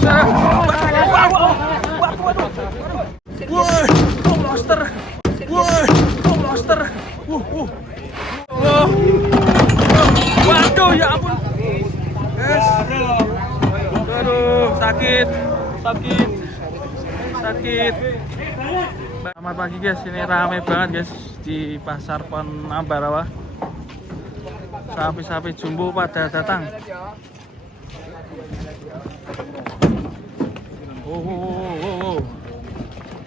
guys. Woi, monster. Woi, monster. Waduh, ya ampun. Guys. Aduh, sakit. Selamat pagi guys, ini ramai banget guys di pasar Penambarawa. Sapi-sapi jumbo pada datang.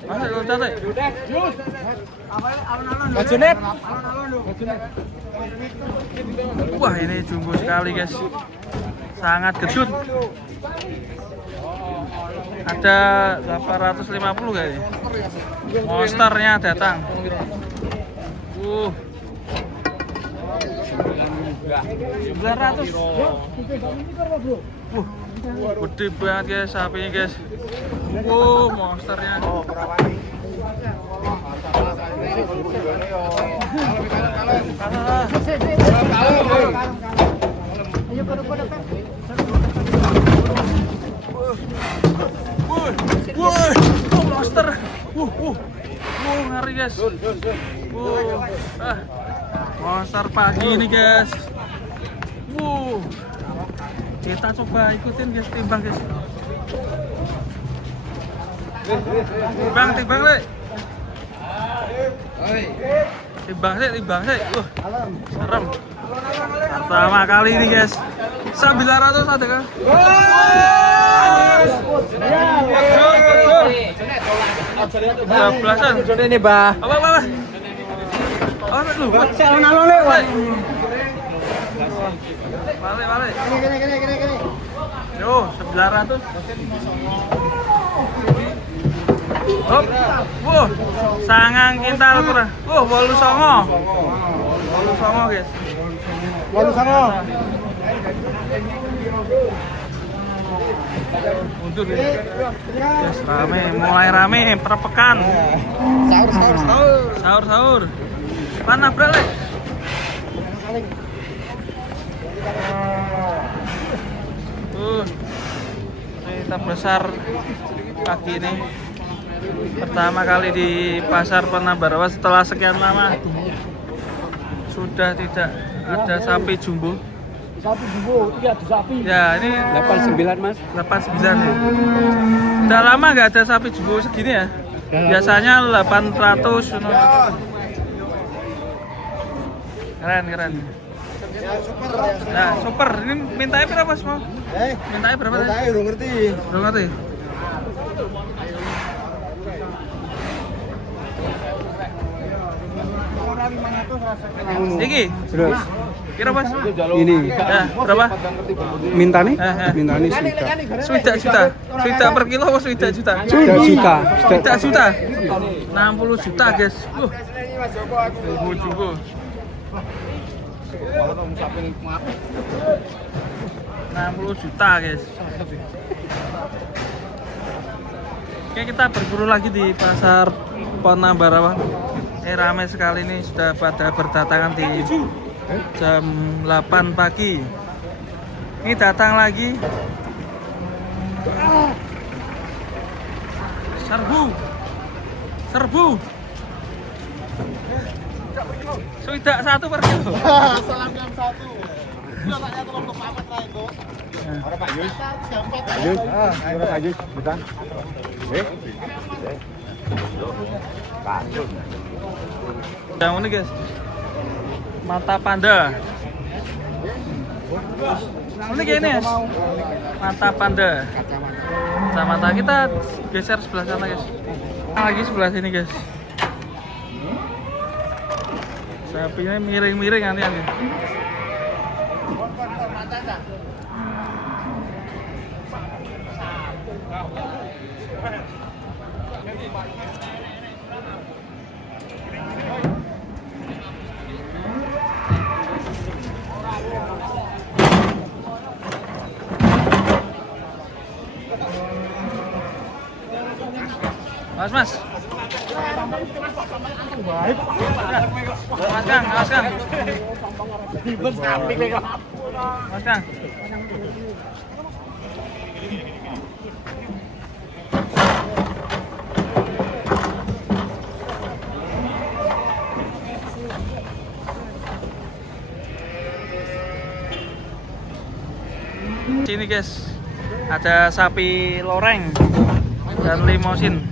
Masuk cantik. Wah, ini jumbo sekali guys. Sangat gedut. Ada 850 kayaknya. Monsternya datang. 900. Gede banget guys sapinya guys. Monsternya. Monster. Ngeri guys. Monster pagi ini guys. Kita coba ikutin guys, timbang guys. Timbang le. Timbang le. Serem. Pertama kali ini guys. 900 ada kan? Belasan. Ini bah. Apa? Lu. Balik. Gini. Yo, 900. Hop. Sangang kintal kurang. 89. 89 guys. 89. Mundur guys, mulai rame perpekan. Sahur. Mana brale? Kita besar pagi ini. Pertama kali di pasar Penambarawa setelah sekian lama. Sudah tidak ada sapi jumbo. Iya ada sapi. Ya ini 89 mas. 89 ya. Udah lama nggak ada sapi jumbo segini ya. Biasanya 800. Keren. Nah, super. Ini mintanya berapa semua? Mintanya berapa? Mintanya belum ngerti. Iki. Terus. Kira mas? Ini. Ya, berapa? Mintanya? Mintanya Sudah per kilo apa sudah juta? Juta. 60 juta guys. Jumbo. 60 juta guys. Oke, kita berburu lagi di pasar Penambarawa. Ramai sekali nih, sudah pada berdatangan di jam 8 pagi. Ini datang lagi. Serbu. Sudah 1 per kilo. Salam yang 1. Letaknya tolong pamet lah itu. Ada Pak Yus. Pak Yus, bukan. Yang ini guys. Mata panda. Ini kayak ini. Mata panda. Kacamata kita geser sebelah sana guys. Lagi sebelah sini guys. Sapinya miring-miring nanti. Mas. Mas Kang. Mas Kang. Sini guys, ada sapi loreng dan limosin.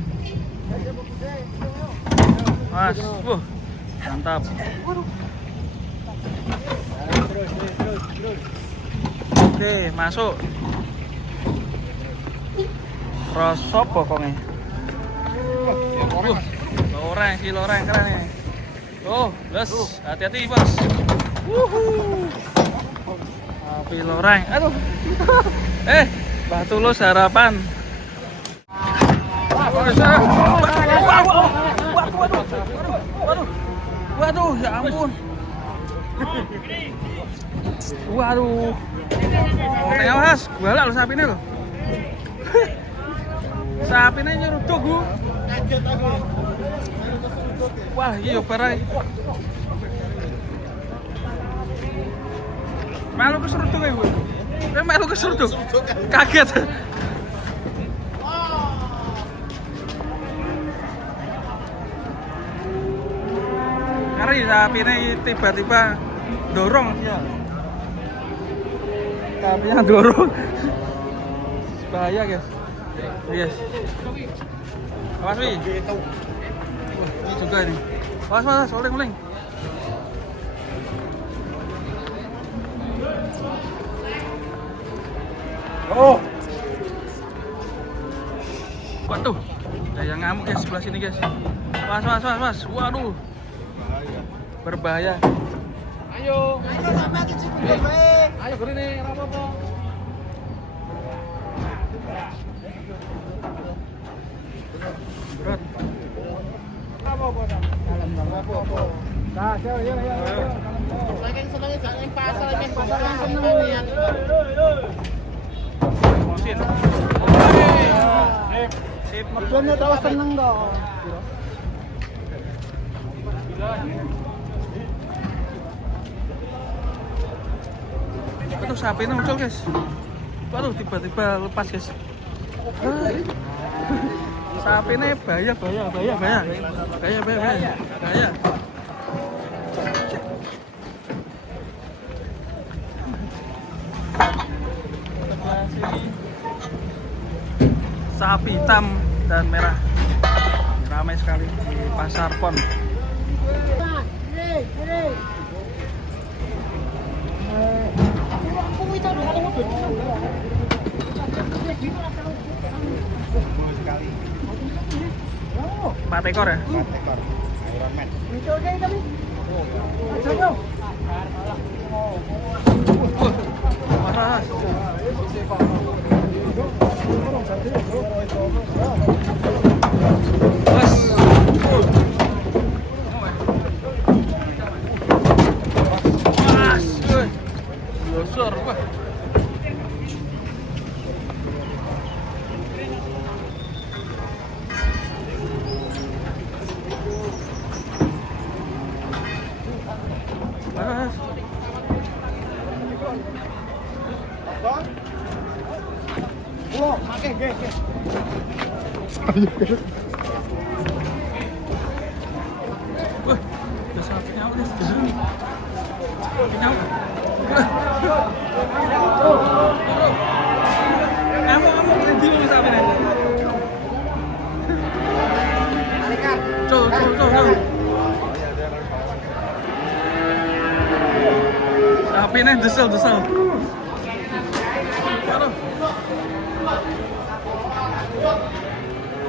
Mas, mantap. Oke, masuk. Rosop pokoknya. Loreng, si loreng keren nih. Oh, bos, hati-hati bos. Sapi loreng, aduh. Batu Tulus harapan. Waduh, ya ampun. Waduh. Oh, tengah mas, galak lo sapi ini lo. Sapi ini nyeruduk bu. Wah, iya parah. Malu keseruduk ya bu. Malu keseruduk. Kaget. Ngeri sapi ini tiba-tiba dorong ya. Sapinya dorong. Bahaya guys. Yes. Awas wi. Ini juga ini. Awas, oleng. Oh. Waduh. Ada yang ngamuk guys sebelah sini guys. Mas. Waduh. Berbahaya. Ayo sama kecil. Ayo gini apa-apa. Berat. Apa-apa. Apa-apa. Nah, yo. Saking senengnya jangan pasar yang seneng lihat. Mosin. Sip. Mertuanya tahu seneng dong. Itu sapi ini muncul guys. Waduh, tiba-tiba lepas guys. Sapi ini bahaya. Sapi hitam dan merah. Ramai sekali di pasar Pon. Empat ekor ya? 4 ekor. Wah, ada sapinya apa nih? Sapinya apa? Kamu berhenti loh sapinya. Coba. Sapinya desel.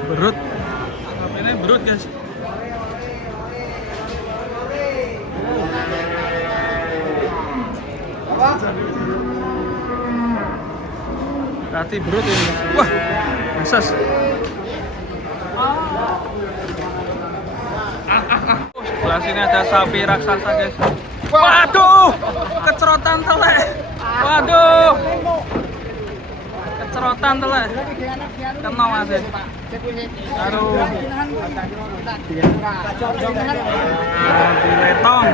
Berut. Sapinya berut guys. Hati berut ini. Wah, masas. Sebelah sini ada sapi raksasa guys. Waduh, kecerotan telek. Waduh, kecerotan telek. Kena masih. Aduh. Diletong.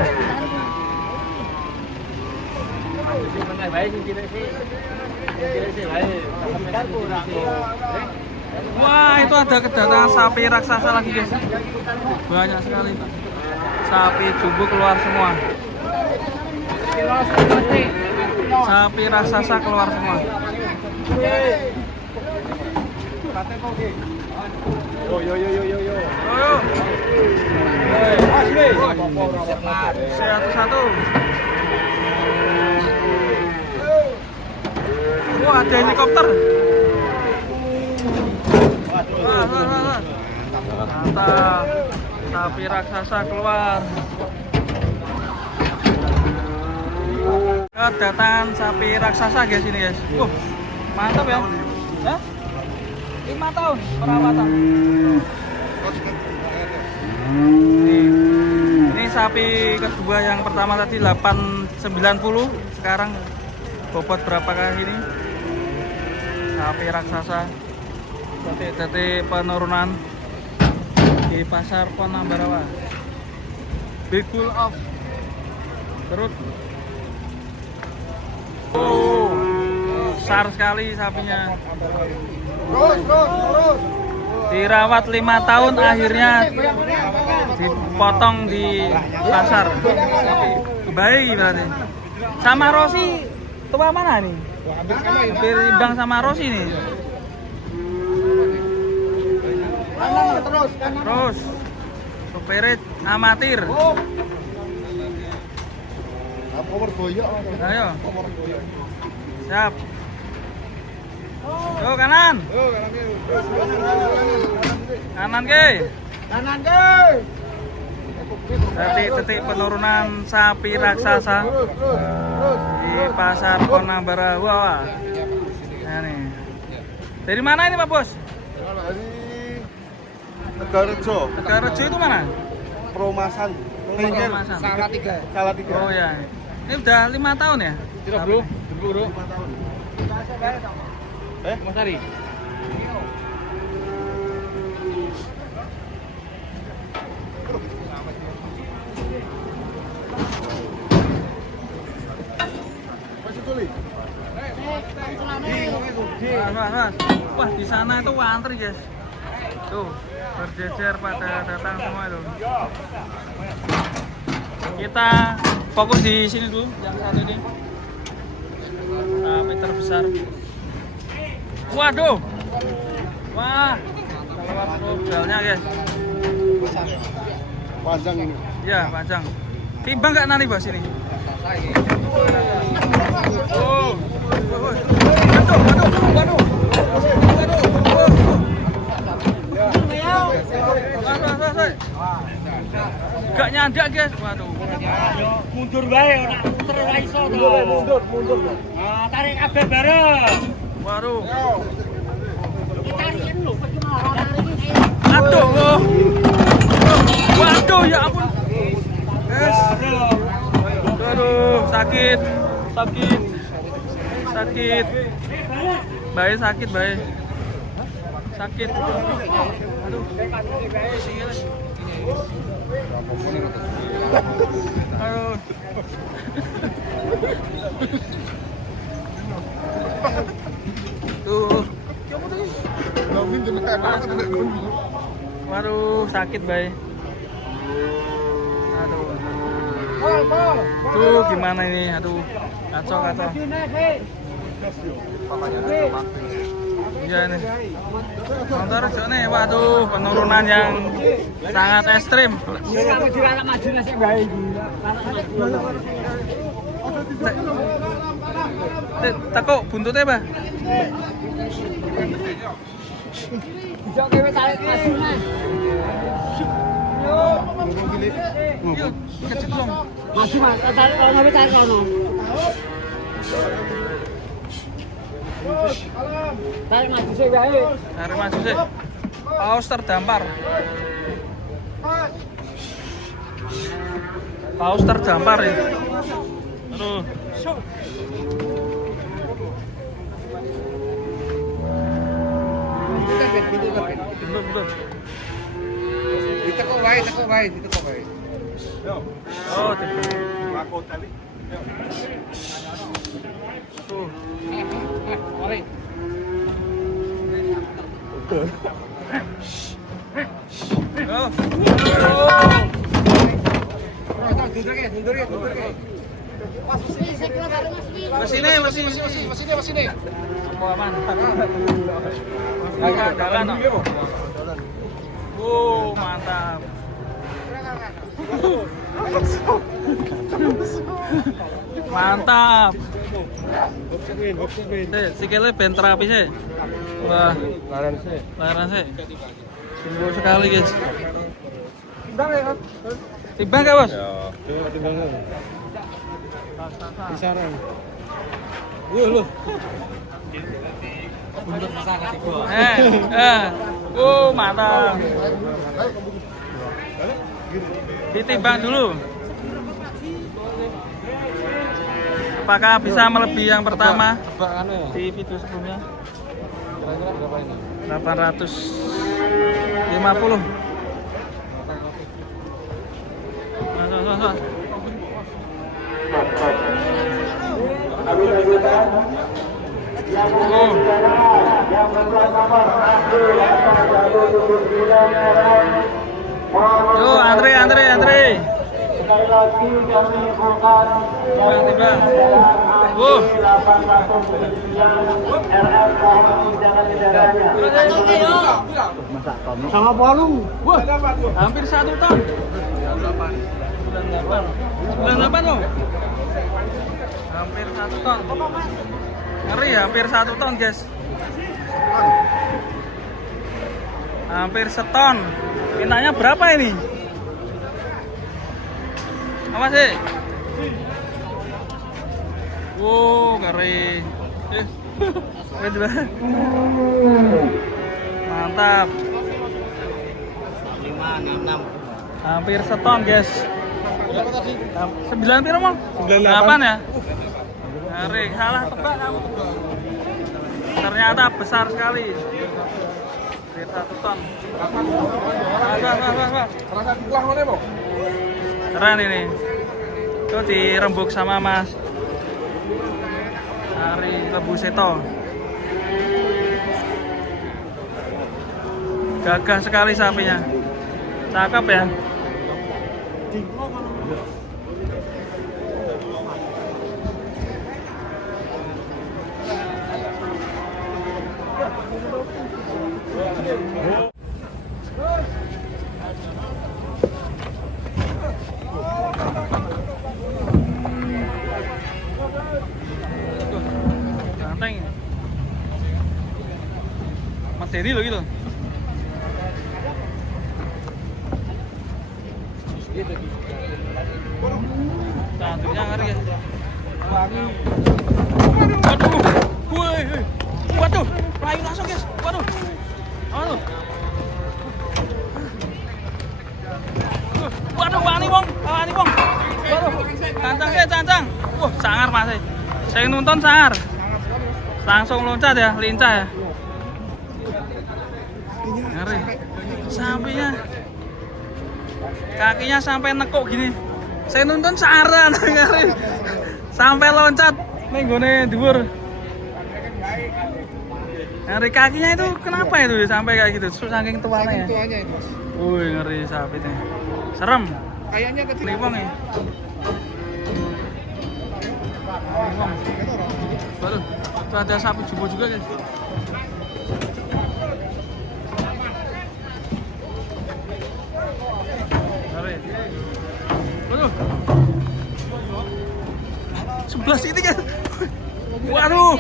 Wah, itu ada kedatangan sapi raksasa lagi guys. Banyak sekali. Sapi jumbo keluar semua. Sapi raksasa keluar semua. Yo. Satu-satu. Wah, ada helikopter. Wah. Mantap. Sapi raksasa keluar. Kedatangan sapi raksasa guys ini guys. Mantap ya. Hah? 5 tahun perawatan. Ini sapi kedua, yang pertama tadi 890, sekarang bobot berapa kali ini? Sapi raksasa. Detik penurunan di pasar Penambarawa. Big Bull off. Terus. Besar sekali sapinya. Terus. Dirawat 5 tahun, akhirnya dipotong di pasar. Baik berarti. Sama Rosi tua mana nih? Hampir imbang sama Rosi nih. Terus Perit amatir. Ayo. Siap. Yo kanan. Kanan ke. Detik penurunan sapi raksasa di pasar Penambarawa. Nah, nih. Dari mana ini Pak Bos? Tegarejo itu mana? Perumasan. Salatiga. Oh ya. Ini udah 5 tahun ya? Tidak bro. 5 tahun. Mas Ari. Mas. Wah, di sana itu antri guys. Tuh, berjejer pada datang semua itu. Kita fokus di sini dulu, yang satu ini. Sapi terbesar. Waduh. Wah. Keluar mobilnya guys. Panjang ini. Ya, panjang. Timbang nggak nanti bos ini? Oh. Waduh. Gak nyandak guys. Waduh. Mundur bae ora muter ora iso to. Mundur. Ah, tarik kabeh bareng. Waduh. Tarikin lho, percuma tarik. Aduh. Waduh, ya ampun. Guys. Aduh, sakit. Baik sakit. Aduh. Aduh. Tuh. Waduh, sakit bae. Aduh. Tuh gimana ini? Aduh. Kacau. Iya nih. Motor nih, waduh, penurunan yang sangat ekstrim. Tekuk buntutnya, Pak. Bisa kowe tarik maju Mas. Yuk, kecil dong. Maju Mas, tarik kono wis tarik kono. Tarik maju sih wae. Tarik maju sih. Paus terdampar. Ya. Aduh. Belum. Ditekuk wae. Oh, Tuh. Oh. Masih. Wah, mantap. Jalan. Mantap. Mantap. Sikile ben terapi sih. Wah, laran sih. Sungguh sekali, guys. Timbang gak, Bos? Kisaran. Mantap. Ditimbang dulu. Apakah bisa melebihi yang pertama di video sebelumnya? Kira-kira berapa ini? 850. Mas. Yo, Andre. Sekali lagi kami bukan Timbang. RR mohon jangan kendaraannya. Sama Palu. Wah, hampir 1 ton. 98 loh. Hampir 1 ton. Ngeri, hampir 1 ton, guys. Hampir seton. Mintanya berapa ini? Apa sih? Ngeri. Keren banget. Mantap. 566. Hampir seton, guys. 9 piro, Mang? 98 ya? Ngeri, salah tebak kamu. Ternyata besar sekali. Hampir 1 ton. Wah. Keren ini. Itu dirembuk sama Mas Ari Lebu Seto. Gagah sekali sapinya. Cakep ya. Ganteng. Materi loh gitu. Cantiknya ngeri ya. Waduh, layu langsung guys. Waduh. Wani wong. Waduh, cancang. Sangar masih. Saya nonton sangar. Langsung loncat ya, lincah ya. Ngeri. Sapinya. Kakinya sampai nekuk gini. Saya nonton saran ngeri. Sampai loncat ning gone dhuwur. Ngeri, kakinya itu kenapa itu sampai kayak gitu? Saking tuanya ya. Wih, ngeri sapinya. Serem. Kayaknya kecil. Nih wong ya. Baru, itu ada sapi jumbo juga guys. Ngeri. Waduh. 11 ini kan. Waduh.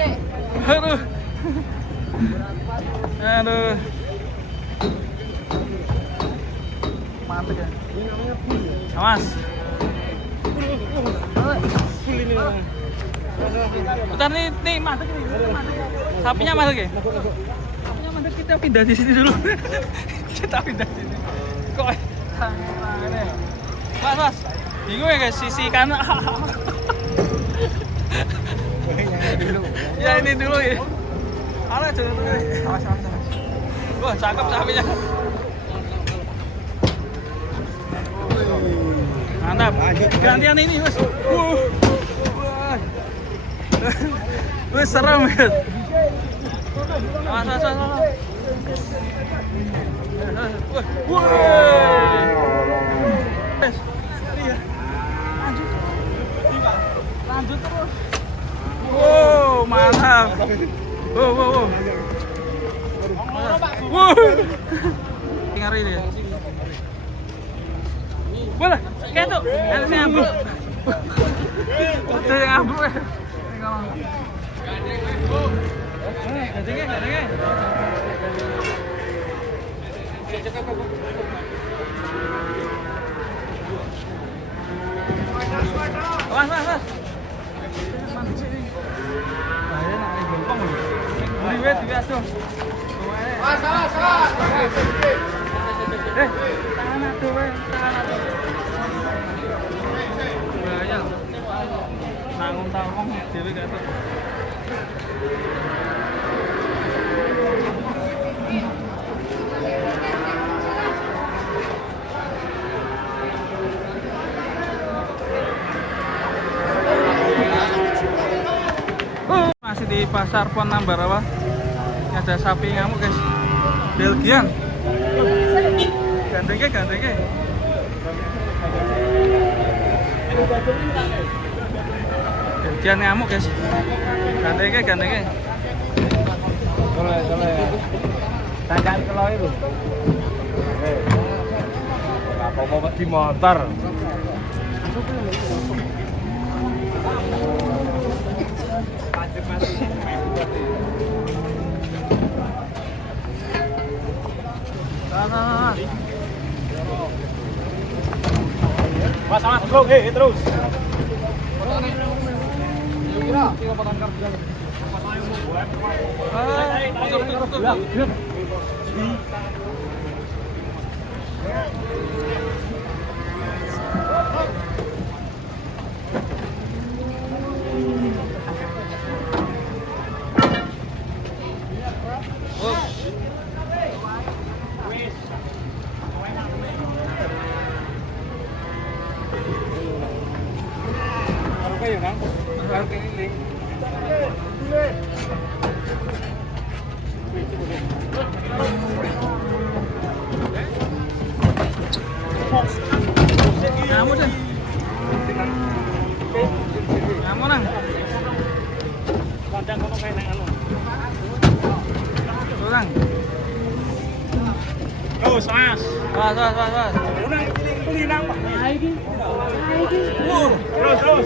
Mantap ya. Awas. Bentar nih mantap ini. Sapinya mantap ya. Sapinya mantap, kita pindah di sini dulu. Kita pindah di sini. Kok ini? Mas. Bingung ya guys, sisi kanan. Ya ini dulu ya. Alah jangan dulu. Awas. Wah, cakep sapinya. Mantap. Gantian ini, Mas. Wih serem ya. Awas. Wih. Iya. Lanjut terus. Wow, mantap. Wow. Ngeri dia. Boleh, kayak tuh. Ada yang ambil. Ada yang ambil ya. Gandengnya. Awas. Bahaya nak gempong lho. Liwet aduh. Salah. Tahan aduh we, bahaya. Tanggung dhewe gak tuh. Masih di pasar Pon Nambarawa. Ini ada sapi ngamuk guys, Belgian. Gandengnya. Belgian ngamuk guys. Gandengnya. Boleh. Tanjakan kalau itu. Apa di motor. Mas, terus. Kamu nang. Pandang kono kae nang anu. Kurang. Terus, Mas. Was. Unang ini nang Pak. Iki. Terus.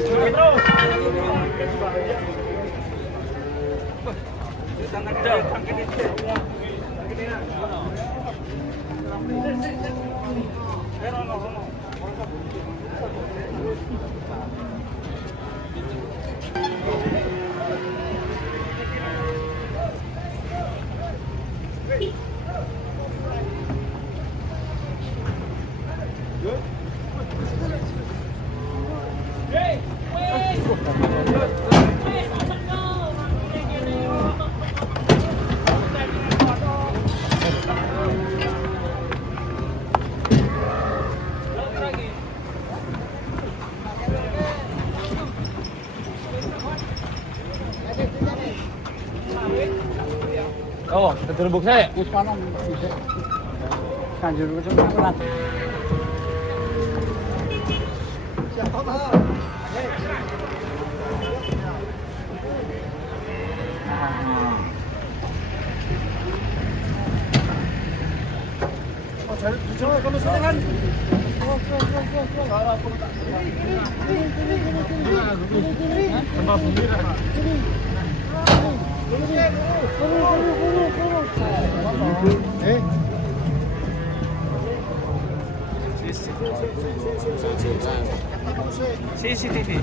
Oh, terubuk saya. Wis kono bisa. Kanjur cuma kuat. CCTV.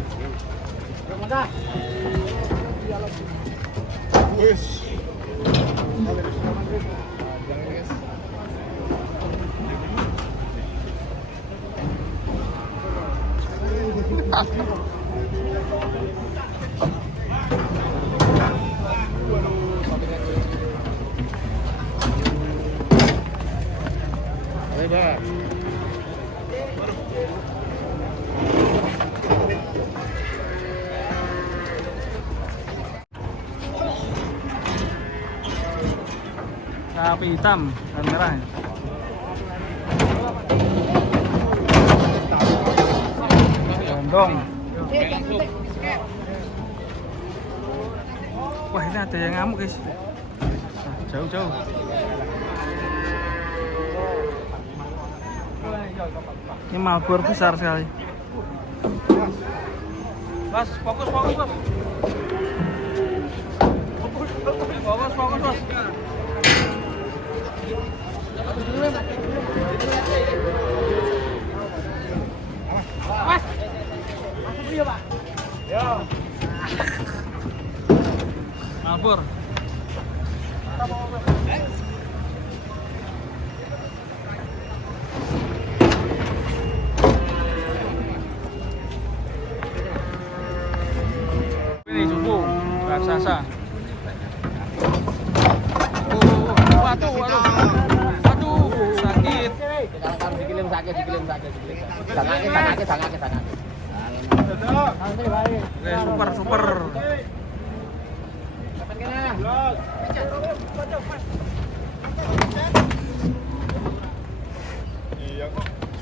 Sapi hitam dan merah. Gondong. Wah, ini ada yang ngamuk, guys. Nah, jauh-jauh. Ini malbor besar sekali. Bos, fokus, fokus, bos. Fokus, fokus, bos. Mas. Masuk dulu, Pak. Ya. Malbor. Ini Sapi Raksasa. Waduh, sakit. Dikilim sakit. Oke, super.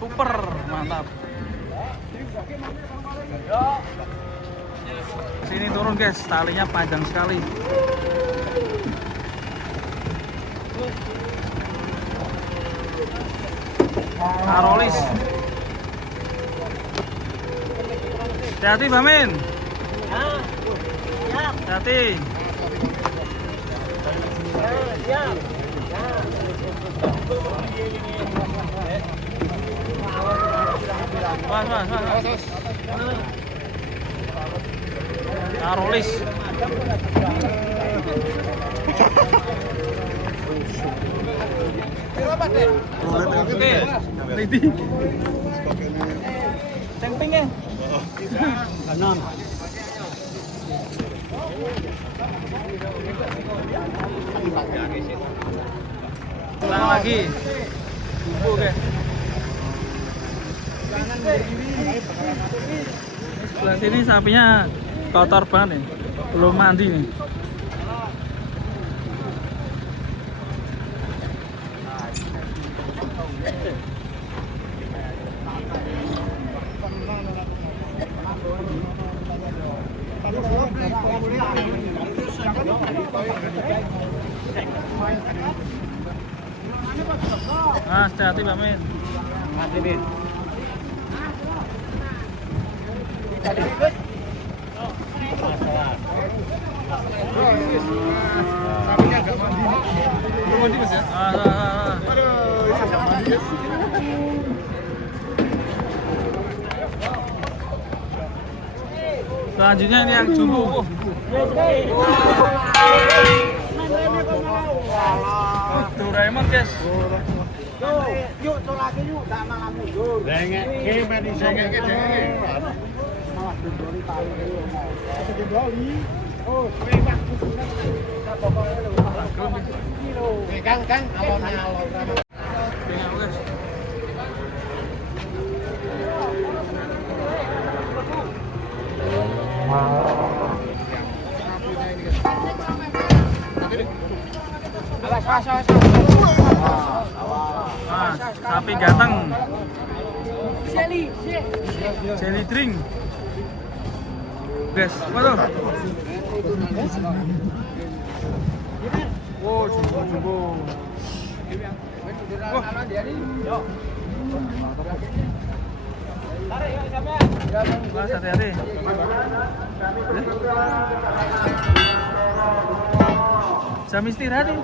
Super, mantap. Sini turun, guys, talinya panjang sekali. Arolis. Hati-hati, Bamin. Hati-hati. Mas. Arolis. Oke, ready. Tempingnya. Kanan. Ulang lagi. Bumbu, guys. Sebelah sini sapinya kotor banget nih, belum mandi nih. Mas, hati-hati, Mbak Min. Hati-hati. Sapinya agak mandi. Belum mandi, Mas ya? Selanjutnya ini yang jumbo. Doraemon, guys. Yuk, lagi yuk, tak malam mundur. Dengek, dengek. Malah dendoli tali dulu. Dendoli. Oh, Kang, alon-alon. Tengok, guys. Sapi ganteng. Jelly drink. Guys, waduh. Wow, jumbo. Wah. Mas, hati-hati. Jam istirahat nih.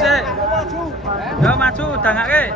Saya ya maju, dangake.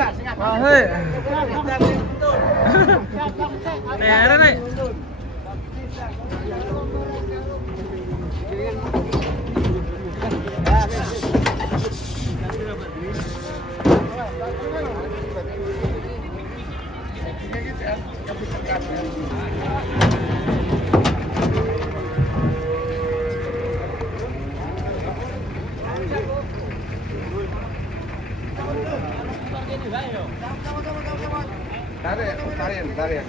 Hei. Ada nih. Tarik.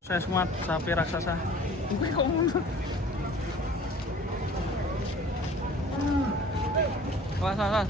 Saya semua sapi raksasa. Kok mundur? Awas.